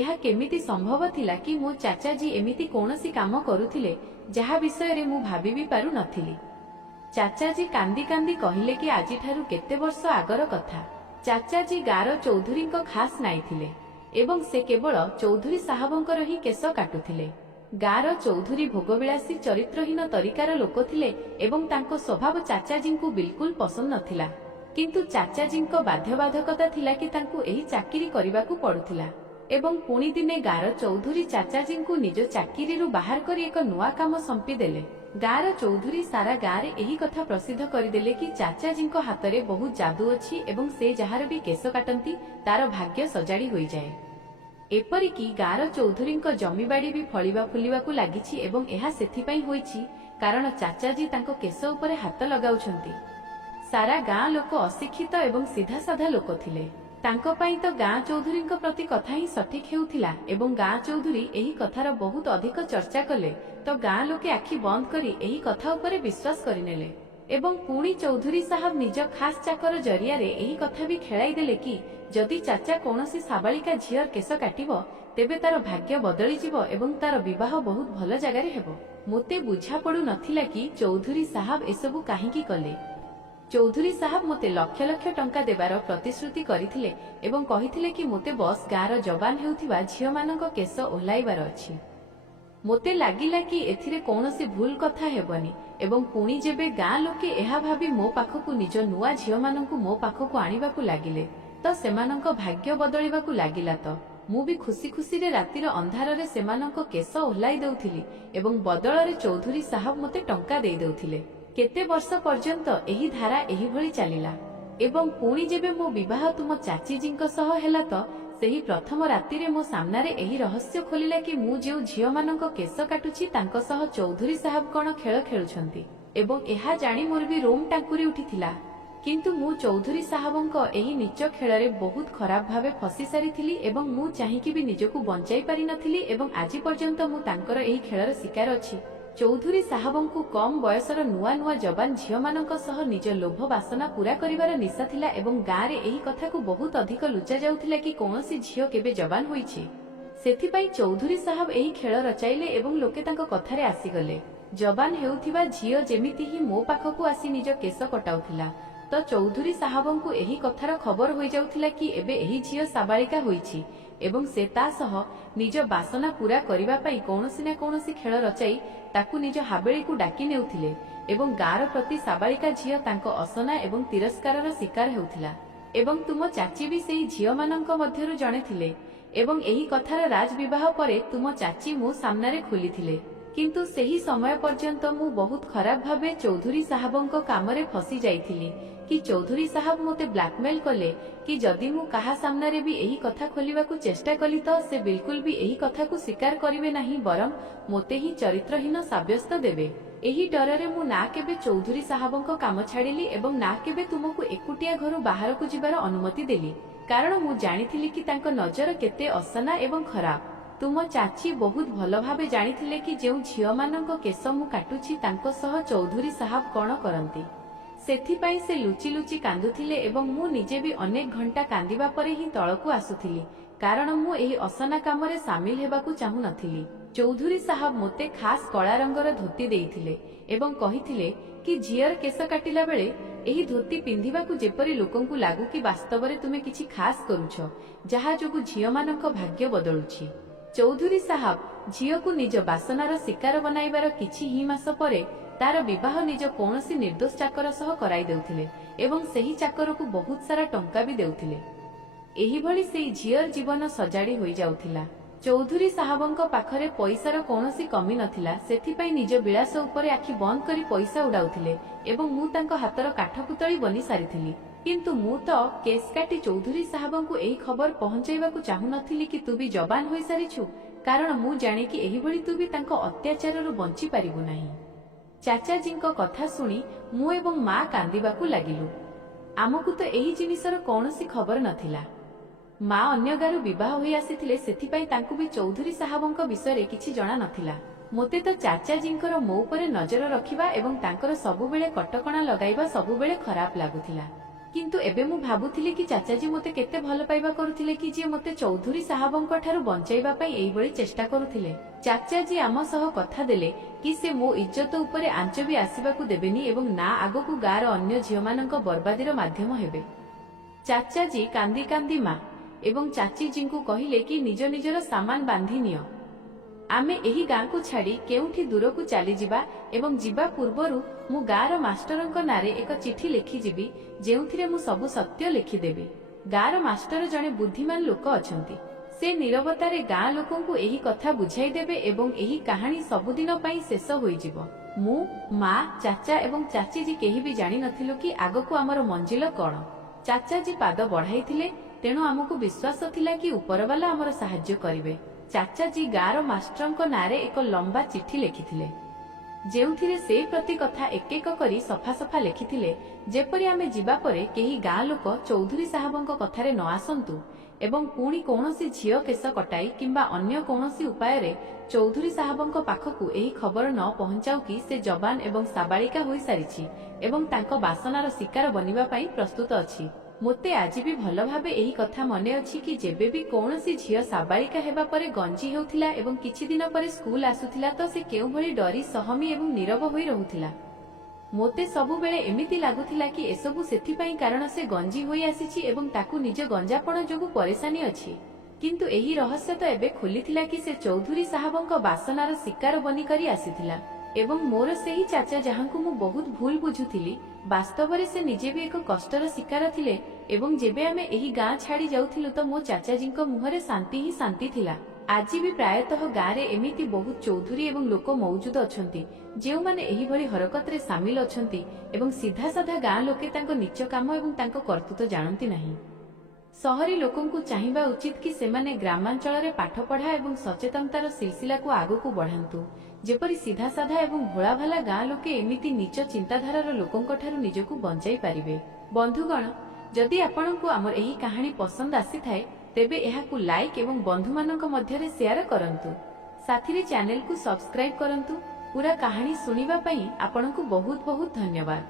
ଏହା କେମିତି ସମ୍ଭବ ଥିଲା କି ମୋ ଚାଚାଜୀ ଏମିତି କୌଣସି କାମ କରୁଥିଲେ ଯାହା ବିଷୟରେ ମୁଁ ଭାବି ବି ପାରୁନଥିଲି। ଚାଚାଜୀ କାନ୍ଦି କାନ୍ଦି କହିଲେ କି ଆଜିଠାରୁ କେତେ ବର୍ଷ ଆଗର କଥା। ଚାଚାଜୀ ଗାଁର ଚୌଧୁରୀଙ୍କ ଖାସ୍ ନାଇଥିଲେ ଏବଂ ସେ କେବଳ ଚୌଧୁରୀ ସାହବଙ୍କର ହିଁ କେଶ କାଟୁଥିଲେ। ଗାଁର ଚୌଧୁରୀ ଭୋଗବିଳାସୀ ଚରିତ୍ରହୀନ ତରିକାର ଲୋକ ଥିଲେ ଏବଂ ତାଙ୍କ ସ୍ୱଭାବ ଚାଚାଜୀଙ୍କୁ ବିଲକୁଲ ପସନ୍ଦ ନଥିଲା। କିନ୍ତୁ ଚାଚାଜୀଙ୍କ ବାଧ୍ୟବାଧକତା ଥିଲା କି ତାଙ୍କୁ ଏହି ଚାକିରି କରିବାକୁ ପଡୁଥିଲା ଏବଂ ପୁଣି ଦିନେ ଗାଁର ଚୌଧୁରୀ ଚାଚାଜୀଙ୍କୁ ନିଜ ଚାକିରିରୁ ବାହାର କରି ଏକ ନୂଆ କାମ ସମ୍ପିଦେଲେ। ଗାଁର ଚୌଧୁରୀ ସାରା ଗାଁରେ ଏହି କଥା ପ୍ରସିଦ୍ଧ କରିଦେଲେ କି ଚାଚାଜୀଙ୍କ ହାତରେ ବହୁତ ଯାଦୁ ଅଛି ଏବଂ ସେ ଯାହାର ବି କେଶ କାଟନ୍ତି ତାର ଭାଗ୍ୟ ସଜାଡ଼ି ହୋଇଯାଏ। ଏପରିକି ଗାଁର ଚୌଧୁରୀଙ୍କ ଜମିବାଡ଼ି ବି ଫଳିବା ଫୁଲିବାକୁ ଲାଗିଛି ଏବଂ ଏହା ସେଥିପାଇଁ ହୋଇଛି କାରଣ ଚାଚାଜୀ ତାଙ୍କ କେଶ ଉପରେ ହାତ ଲଗାଉଛନ୍ତି। ସାରା ଗାଁ ଲୋକ ଅଶିକ୍ଷିତ ଏବଂ ସିଧାସାଧା ଲୋକ ଥିଲେ। ତାଙ୍କ ପାଇଁ ତ ଗାଁ ଚୌଧୁରୀଙ୍କ ପ୍ରତି କଥା ହିଁ ସଠିକ ହେଉଥିଲା ଏବଂ ଗାଁ ଚୌଧୁରୀ ଏହି କଥାର ବହୁତ ଅଧିକ ଚର୍ଚ୍ଚା କଲେ ତ ଗାଁ ଲୋକେ ଆଖି ବନ୍ଦ କରି ଏହି କଥା ଉପରେ ବିଶ୍ୱାସ କରିନେଲେ ଏବଂ ପୁଣି ଚୌଧୁରୀ ସାହବ ନିଜ ଖାସ୍ ଚାକର ଜରିଆରେ ଏହି କଥା ବି ଖେଳାଇ ଦେଲେ କି ଯଦି ଚାଚା କୌଣସି ସାବାଳିକା ଝିଅର କେଶ କାଟିବ ତେବେ ତାର ଭାଗ୍ୟ ବଦଳିଯିବ ଏବଂ ତାର ବିବାହ ବହୁତ ଭଲ ଜାଗାରେ ହେବ। ମୋତେ ବୁଝା ପଡୁ ନଥିଲା କି ଚୌଧୁରୀ ସାହବ ଏସବୁ କାହିଁକି କଲେ। ଚୌଧୁରୀ ସାହବ ମୋତେ ଲକ୍ଷ ଲକ୍ଷ ଟଙ୍କା ଦେବାର ପ୍ରତିଶ୍ରୁତି କରିଥିଲେ ଏବଂ କହିଥିଲେ କି ମୋତେ ବସ୍ ଗାଁର ଯବାନ ହେଉଥିବା ଝିଅମାନଙ୍କ କେଶ ଓହ୍ଲାଇବାର ଅଛି। ମୋତେ ଲାଗିଲା କି ଏଥିରେ କୌଣସି ଭୁଲ କଥା ହେବନି ଏବଂ ପୁଣି ଯେବେ ଗାଁ ଲୋକେ ଏହା ଭାବି ମୋ ପାଖକୁ ନିଜ ନୂଆ ଝିଅମାନଙ୍କୁ ମୋ ପାଖକୁ ଆଣିବାକୁ ଲାଗିଲେ ତ ସେମାନଙ୍କ ଭାଗ୍ୟ ବଦଳିବାକୁ ଲାଗିଲା। ତ ମୁଁ ବି ଖୁସି ଖୁସିରେ ରାତିର ଅନ୍ଧାରରେ ସେମାନଙ୍କ କେଶ ଓହ୍ଲାଇ ଦେଉଥିଲି ଏବଂ ବଦଳରେ ଚୌଧୁରୀ ସାହବ ମୋତେ ଟଙ୍କା ଦେଇ ଦେଉଥିଲେ। କେତେ ବର୍ଷ ପର୍ଯ୍ୟନ୍ତ ଏହି ଧାରା ଏହିଭଳି ଚାଲିଲା ଏବଂ ପୁଣି ଯେବେ ମୋ ବିବାହ ତୁମ ଚାଚୀଜୀଙ୍କ ସହ ହେଲା ତ ସେହି ପ୍ରଥମ ରାତିରେ ମୋ ସାମ୍ନାରେ ଏହି ରହସ୍ୟ ଖୋଲିଲା କି ମୁଁ ଯେଉଁ ଝିଅମାନଙ୍କ କେଶ କାଟୁଛି ତାଙ୍କ ସହ ଚୌଧୁରୀ ସାହବ କଣ ଖେଳ ଖେଳୁଛନ୍ତି ଏବଂ ଏହା ଜାଣି ମୋର ବି ରୋମ ଟାଙ୍କୁରି ଉଠିଥିଲା। କିନ୍ତୁ ମୁଁ ଚୌଧୁରୀ ସାହବଙ୍କ ଏହି ନିଚ ଖେଳରେ ବହୁତ ଖରାପ ଭାବେ ଫସି ସାରିଥିଲି ଏବଂ ମୁଁ ଚାହିଁକି ବି ନିଜକୁ ବଞ୍ଚାଇ ପାରିନଥିଲି ଏବଂ ଆଜି ପର୍ଯ୍ୟନ୍ତ ମୁଁ ତାଙ୍କର ଏହି ଖେଳର ଶିକାର ଅଛି। ଚୌଧୁରୀ ସାହବଙ୍କୁ କମ୍ ବୟସର ନୂଆ ନୂଆ ଯବାନ ଝିଅମାନଙ୍କ ସହ ନିଜ ଲୋଭ ବାସନା ପୂରା କରିବାର ନିଶା ଥିଲା ଏବଂ ଗାଁରେ ଏହି କଥାକୁ ବହୁତ ଅଧିକ ଲୁଚା ଯାଉଥିଲା କି କୌଣସି ଝିଅ କେବେ ଯବାନ ହୋଇଛି। ସେଥିପାଇଁ ଚୌଧୁରୀ ସାହବ ଏହି ଖେଳ ରଚାଇଲେ ଏବଂ ଲୋକେ ତାଙ୍କ କଥାରେ ଆସିଗଲେ। ଯବାନ ହେଉଥିବା ଝିଅ ଯେମିତି ହିଁ ମୋ ପାଖକୁ ଆସି ନିଜ କେଶ କଟାଉଥିଲା ତ ଚୌଧୁରୀ ସାହବଙ୍କୁ ଏହି କଥାର ଖବର ହୋଇଯାଉଥିଲା କି ଏବେ ଏହି ଝିଅ ସାବାଳିକା ହୋଇଛି ଏବଂ ସେ ତା ସହ ନିଜ ବାସନା ପୂରା କରିବା ପାଇଁ କୌଣସି ନା କୌଣସି ଖେଳ ରଚାଇ ତାକୁ ନିଜ ହାବେଳିକୁ ଡାକି ନେଉଥିଲେ ଏବଂ ଗାଁର ପ୍ରତି ସାବାଳିକା ଝିଅ ତାଙ୍କ ଅସନା ଏବଂ ତିରସ୍କାରର ଶିକାର ହେଉଥିଲା ଏବଂ ତୁମ ଚାଚୀ ବି ସେହି ଝିଅମାନଙ୍କ ମଧ୍ୟରୁ ଜଣେ ଥିଲେ ଏବଂ ଏହି କଥାର ରାଜ ବିବାହ ପରେ ତୁମ ଚାଚୀ ମୋ ସାମ୍ନାରେ ଖୋଲିଥିଲେ। କିନ୍ତୁ ସେହି ସମୟ ପର୍ଯ୍ୟନ୍ତ ମୁଁ ବହୁତ ଖରାପ ଭାବେ ଚୌଧୁରୀ ସାହବଙ୍କ କାମରେ ଫସି ଯାଇଥିଲି କି ଚୌଧୁରୀ ସାହବ ମୋତେ ବ୍ଲାକମେଲ କଲେ କି ଯଦି ମୁଁ କାହା ସାମ୍ନାରେ ବି ଏହି କଥା ଖୋଲିବାକୁ ଚେଷ୍ଟା କଲି ତ ସେ ବିଲକୁଲ ବି ଏହି କଥାକୁ ସ୍ୱୀକାର କରିବେ ନାହିଁ ବରଂ ମୋତେ ହିଁ ଚରିତ୍ରହୀନ ସାବ୍ୟସ୍ତ ଦେବେ। ଏହି ଡରରେ ମୁଁ ନା କେବେ ଚୌଧୁରୀ ସାହବଙ୍କ କାମ ଛାଡ଼ିଲି ଏବଂ ନା କେବେ ତୁମକୁ ଏକୁଟିଆ ଘରୁ ବାହାରକୁ ଯିବାର ଅନୁମତି ଦେଲି କାରଣ ମୁଁ ଜାଣିଥିଲି କି ତାଙ୍କ ନଜର କେତେ ଅସନା ଏବଂ ଖରାପ। ତୁମ ଚାଚୀ ବହୁତ ଭଲ ଭାବେ ଜାଣିଥିଲେ କି ଯେଉଁ ଝିଅମାନଙ୍କ କେଶ ମୁଁ କାଟୁଛି ତାଙ୍କ ସହ ଚୌଧୁରୀ ସାହବ କଣ କରନ୍ତି। ସେଥିପାଇଁ ସେ ଲୁଚି ଲୁଚି କାନ୍ଦୁଥିଲେ ଏବଂ ମୁଁ ନିଜେ ବି ଅନେକ ଘଣ୍ଟା କାନ୍ଦିବା ପରେ ହିଁ ତଳକୁ ଆସୁଥିଲି କାରଣ ମୁଁ ଏହି ଅସନା କାମରେ ସାମିଲ ହେବାକୁ ଚାହୁଁନଥିଲି। ଚୌଧୁରୀ ସାହବ ମୋତେ ଖାସ୍ କଳା ରଙ୍ଗର ଧୋତି ଦେଇଥିଲେ ଏବଂ କହିଥିଲେ କି ଝିଅର କେଶ କାଟିଲା ବେଳେ ଏହି ଧୋତି ପିନ୍ଧିବାକୁ ଯେପରି ଲୋକଙ୍କୁ ଲାଗୁ କି ବାସ୍ତବରେ ତୁମେ କିଛି ଖାସ୍ କରୁଛ ଯାହା ଯୋଗୁଁ ଝିଅମାନଙ୍କ ଭାଗ୍ୟ ବଦଳୁଛି। ଚୌଧୁରୀ ସାହବ ଝିଅକୁ ନିଜ ବାସନାର ଶିକାର ବନାଇବାର କିଛି ହିଁ ମାସ ପରେ ତାର ବିବାହ ନିଜ କୌଣସି ନିର୍ଦ୍ଦୋଷ ଚାକର ସହ କରାଇ ଦେଉଥିଲେ ଏବଂ ସେହି ଚାକରକୁ ବହୁତ ସାରା ଟଙ୍କା ବି ଦେଉଥିଲେ। ଏହିଭଳି ସେହି ଝିଅର ଜୀବନ ସଜାଡ଼ି ହୋଇଯାଉଥିଲା। ଚୌଧୁରୀ ସାହବଙ୍କ ପାଖରେ ପଇସାର କୌଣସି କମି ନଥିଲା ସେଥିପାଇଁ ନିଜ ବିଳାସ ଉପରେ ଆଖି ବନ୍ଦ କରି ପଇସା ଉଡାଉଥିଲେ ଏବଂ ମୁଁ ତାଙ୍କ ହାତର କାଠପୁତଳି ବନି ସାରିଥିଲି। କିନ୍ତୁ ମୁଁ ତ କେସ୍ କାଟି ଚୌଧୁରୀ ସାହବଙ୍କୁ ଏହି ଖବର ପହଞ୍ଚାଇବାକୁ ଚାହୁଁନଥିଲି କି ତୁ ବି ଯବାନ ହୋଇସାରିଛୁ କାରଣ ମୁଁ ଜାଣେ କି ଏହିଭଳି ତୁ ବି ତାଙ୍କ ଅତ୍ୟାଚାରରୁ ବଞ୍ଚି ପାରିବୁ ନାହିଁ। ଚାଚାଜୀଙ୍କ କଥା ଶୁଣି ମୁଁ ଏବଂ ମା କାନ୍ଦିବାକୁ ଲାଗିଲୁ। ଆମକୁ ତ ଏହି ଜିନିଷର କୌଣସି ଖବର ନଥିଲା। ମା ଅନ୍ୟ ଗାଁରୁ ବିବାହ ହୋଇ ଆସିଥିଲେ ସେଥିପାଇଁ ତାଙ୍କୁ ବି ଚୌଧୁରୀ ସାହବଙ୍କ ବିଷୟରେ କିଛି ଜଣା ନଥିଲା। ମୋତେ ତ ଚାଚାଜୀଙ୍କର ମୋ ଉପରେ ନଜର ରଖିବା ଏବଂ ତାଙ୍କର ସବୁବେଳେ କଟକଣା ଲଗାଇବା ସବୁବେଳେ ଖରାପ ଲାଗୁଥିଲା। କିନ୍ତୁ ଏବେ ମୁଁ ଭାବୁଥିଲି କି ଚାଚାଜୀ ମୋତେ କେତେ ଭଲ ପାଇବା କରୁଥିଲେ କି ଯିଏ ମୋତେ ଚୌଧୁରୀ ସାହବଙ୍କ ଠାରୁ ବଞ୍ଚାଇବା ପାଇଁ ଏଇଭଳି ଚେଷ୍ଟା କରୁଥିଲେ। ଚାଚାଜୀ ଆମ ସହ କଥା ଦେଲେ କି ସେ ମୋ ଇଜ୍ଜତ ଉପରେ ଆଞ୍ଚ ବି ଆସିବାକୁ ଦେବେନି ଏବଂ ନା ଆଗକୁ ଗାଁର ଅନ୍ୟ ଝିଅମାନଙ୍କ ବର୍ବାଦୀର ମାଧ୍ୟମ ହେବେ। ଚାଚାଜୀ କାନ୍ଦି କାନ୍ଦି ମା ଏବଂ ଚାଚୀଜୀଙ୍କୁ କହିଲେ କି ନିଜ ନିଜର ସାମାନ ବାନ୍ଧି ନିଅ, ଆମେ ଏହି ଗାଁକୁ ଛାଡ଼ି କେଉଁଠି ଦୂରକୁ ଚାଲିଯିବା ଏବଂ ଯିବା ପୂର୍ବରୁ ମୁଁ ଗାଁର ମାଷ୍ଟରଙ୍କ ନାଁରେ ଏକ ଚିଠି ଲେଖିଯିବି ଯେଉଁଥିରେ ମୁଁ ସବୁ ସତ୍ୟ ଲେଖିଦେବି। ଗାଁର ମାଷ୍ଟର ଜଣେ ବୁଦ୍ଧିମାନ ଲୋକ ଅଛନ୍ତି। ସେ ନୀରବତାରେ ଗାଁ ଲୋକଙ୍କୁ ଏହି କଥା ବୁଝାଇଦେବେ ଏବଂ ଏହି କାହାଣୀ ସବୁଦିନ ପାଇଁ ଶେଷ ହୋଇଯିବ। ମୁଁ, ମା, ଚାଚା ଏବଂ ଚାଚୀଜୀ କେହି ବି ଜାଣିନଥିଲୁ କି ଆଗକୁ ଆମର ମଞ୍ଜିଲ କଣ। ଚାଚାଜୀ ପାଦ ବଢାଇଥିଲେ ତେଣୁ ଆମକୁ ବିଶ୍ୱାସ ଥିଲା କି ଉପରବାଲା ଆମର ସାହାଯ୍ୟ କରିବେ। ଚାଚାଜୀ ଗାଁର ମାଷ୍ଟରଙ୍କ ନାଁରେ ଏକ ଲମ୍ବା ଚିଠି ଲେଖିଥିଲେ ଯେଉଁଥିରେ ସେ ପ୍ରତି କଥା ଏକ ଏକ କରି ସଫା ସଫା ଲେଖିଥିଲେ ଯେପରି ଆମେ ଯିବା ପରେ କେହି ଗାଁ ଲୋକ ଚୌଧୁରୀ ସାହବଙ୍କ କଥାରେ ନ ଆସନ୍ତୁ ଏବଂ ପୁଣି କୌଣସି ଝିଅ କେଶ କଟାଇ କିମ୍ବା ଅନ୍ୟ କୌଣସି ଉପାୟରେ ଚୌଧୁରୀ ସାହବଙ୍କ ପାଖକୁ ଏହି ଖବର ନ ପହଞ୍ଚାଉ କି ସେ ଯବାନ ଏବଂ ସାବାଳିକା ହୋଇସାରିଛି ଏବଂ ତାଙ୍କ ବାସନାର ଶିକାର ବନିବା ପାଇଁ ପ୍ରସ୍ତୁତ ଅଛି। ମୋତେ ଆଜି ବି ଭଲ ଭାବେ ଏହି କଥା ମନେ ଅଛି କି ଯେବେ ବି କୌଣସି ଝିଅ ସାବାଳିକା ହେବା ପରେ ଗଞ୍ଜି ହେଉଥିଲା ଏବଂ କିଛି ଦିନ ପରେ ସ୍କୁଲ ଆସୁଥିଲା ତ ସେ କେଉଁଭଳି ଡରି ସହମୀ ଏବଂ ନୀରବ ହୋଇ ରହୁଥିଲା। ମୋତେ ସବୁବେଳେ ଏମିତି ଲାଗୁଥିଲା କି ଏସବୁ ସେଥିପାଇଁ କାରଣ ସେ ଗଞ୍ଜି ହୋଇ ଆସିଛି ଏବଂ ତାକୁ ନିଜ ଗଞ୍ଜାପଣ ଯୋଗୁଁ ପରେଶାନୀ ଅଛି। କିନ୍ତୁ ଏହି ରହସ୍ୟ ତ ଏବେ ଖୋଲିଥିଲା କି ସେ ଚୌଧୁରୀ ସାହବଙ୍କ ବାସନାର ଶିକାର ବନିକରି ଆସିଥିଲା। ଏବଂ ମୋର ସେହି ଚାଚା ଯାହାଙ୍କୁ ମୁଁ ବହୁତ ଭୁଲ ବୁଝୁଥିଲି ବାସ୍ତବରେ ସେ ନିଜେ ବି ଏକ କଷ୍ଟର ଶିକାର ଥିଲେ ଏବଂ ଯେବେ ଆମେ ଏହି ଗାଁ ଛାଡ଼ି ଯାଉଥିଲୁ ତ ମୋ ଚାଚାଜୀଙ୍କ ମୁହଁରେ ଶାନ୍ତି ହିଁ ଶାନ୍ତି ଥିଲା। ଆଜି ବି ପ୍ରାୟତଃ ଗାଁରେ ଏମିତି ବହୁତ ଚୌଧୁରୀ ଏବଂ ଲୋକ ମୌଜୁଦ ଅଛନ୍ତି ଯେଉଁମାନେ ଏହିଭଳି ହରକତରେ ସାମିଲ ଅଛନ୍ତି ଏବଂ ସିଧାସାଧା ଗାଁ ଲୋକେ ତାଙ୍କ ନିଚ କାମ ଏବଂ ତାଙ୍କ କର୍ତ୍ତୃତ୍ୱ ଜାଣନ୍ତି ନାହିଁ। ସହରୀ ଲୋକଙ୍କୁ ଚାହିଁବା ଉଚିତ କି ସେମାନେ ଗ୍ରାମାଞ୍ଚଳରେ ପାଠପଢ଼ା ଏବଂ ସଚେତନତାର ସିଲସିଲାକୁ ଆଗକୁ ବଢ଼ାନ୍ତୁ ଯେପରି ସିଧାସାଧା ଏବଂ ଭୋଳାଭାଲା ଗାଁ ଲୋକେ ଏମିତି ନିଚ ଚିନ୍ତାଧାରାର ଲୋକଙ୍କଠାରୁ ନିଜକୁ ବଞ୍ଚାଇ ପାରିବେ। ବନ୍ଧୁଗଣ, ଯଦି ଆପଣଙ୍କୁ ଆମର ଏହି କାହାଣୀ ପସନ୍ଦ ଆସିଥାଏ ତେବେ ଏହାକୁ ଲାଇକ୍ ଏବଂ ବନ୍ଧୁମାନଙ୍କ ମଧ୍ୟରେ ସେୟାର କରନ୍ତୁ। ସାଥିରେ ଚ୍ୟାନେଲକୁ ସବସ୍କ୍ରାଇବ୍ କରନ୍ତୁ। ପୁରା କାହାଣୀ ଶୁଣିବା ପାଇଁ ଆପଣଙ୍କୁ ବହୁତ ବହୁତ ଧନ୍ୟବାଦ।